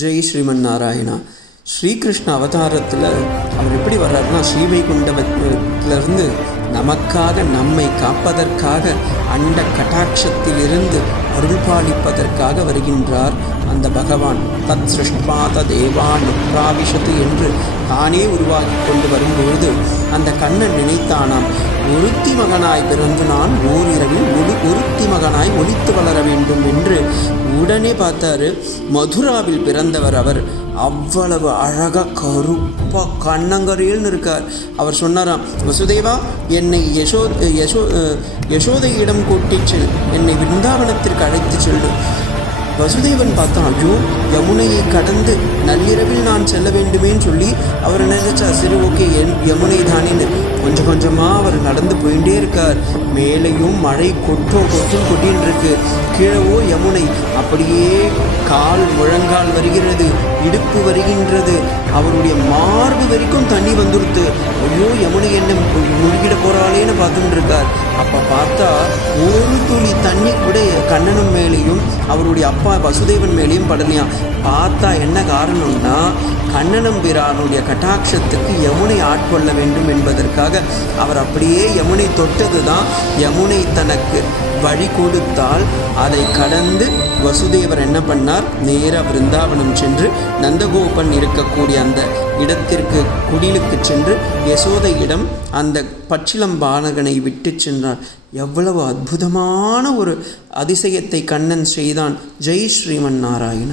ஜெய் ஸ்ரீமன் நாராயணா. ஸ்ரீகிருஷ்ண அவதாரத்தில் அவர் எப்படி வர்றாருன்னா, ஸ்ரீவைகுண்டத்திலிருந்து நமக்காக நம்மை காப்பதற்காக அண்ட கட்டாட்சத்திலிருந்து அருள் பாலிப்பதற்காக வருகின்றார் அந்த பகவான். தத் சிருஷ்டாத தேவான் பிராவிஷத்து என்று தானே உருவாகி கொண்டு வரும்பொழுது அந்த கண்ணன் நினைத்தானாம், ஒருத்தி மகனாய் பிறந்து நான் ஓரிரவில் ஒருத்தி மகனாய் ஒளித்து வளர வேண்டும் என்று. உடனே பார்த்தாரு, மதுராவில் பிறந்தவர் அவர். அவ்வளவு அழகாக கருப்பாக கண்ணங்கரையில்னு இருக்கார். அவர் சொன்னாராம், வசுதேவா, என்னை யசோதையிடம் கூட்டிச் செல், என்னை விருந்தாவனத்திற்கு அழைத்து செல்லு. வசுதேவன் பார்த்தா, ஐயோ, யமுனையை கடந்து நள்ளிரவில் நான் செல்ல வேண்டுமேன்னு சொல்லி அவர் நினைச்சா, சரி ஓகே, யமுனை தானேன்னு கொஞ்சம் கொஞ்சமாக அவர் நடந்து போயிட்டே இருக்கார். மேலேயும் மழை கொட்டின்னு இருக்கு, கீழவோ யமுனை. அப்படியே கால் முழங்கால் வருகிறது, இடுப்பு வருகின்றது, அவருடைய மார்பு வரைக்கும் தண்ணி வந்துடுத்து. ஐயோ, யமுனை என்ன முழுகிட போகிறாளேன்னு பார்த்துட்டு இருக்கார். அப்போ பார்த்தா ஒரு துளி தண்ணி கூட கண்ணனும் மேலேயும் அவருடைய அப்பா வசுதேவன் மேலேயும் படலையாம். பார்த்தா என்ன காரணம்னா, கண்ணனம் பிரானுடைய கட்டாட்சத்துக்கு யமுனை ஆட்கொள்ள வேண்டும் என்பதற்காக அவர் அப்படியே யமுனை தொட்டது தான். யமுனை தனக்கு வழி கொடுத்தால் அதை கடந்து வசுதேவர் என்ன பண்ணார், நேராக பிருந்தாவனம் சென்று நந்தகோபன் இருக்கக்கூடிய அந்த இடத்திற்கு குடிலுக்கு சென்று யசோதையிடம் அந்த பச்சிளம் பாலகனை விட்டு சென்றார். எவ்வளவு அற்புதமான ஒரு அதிசயத்தை கண்ணன் செய்தான். ஜெய் ஸ்ரீமன் நாராயண.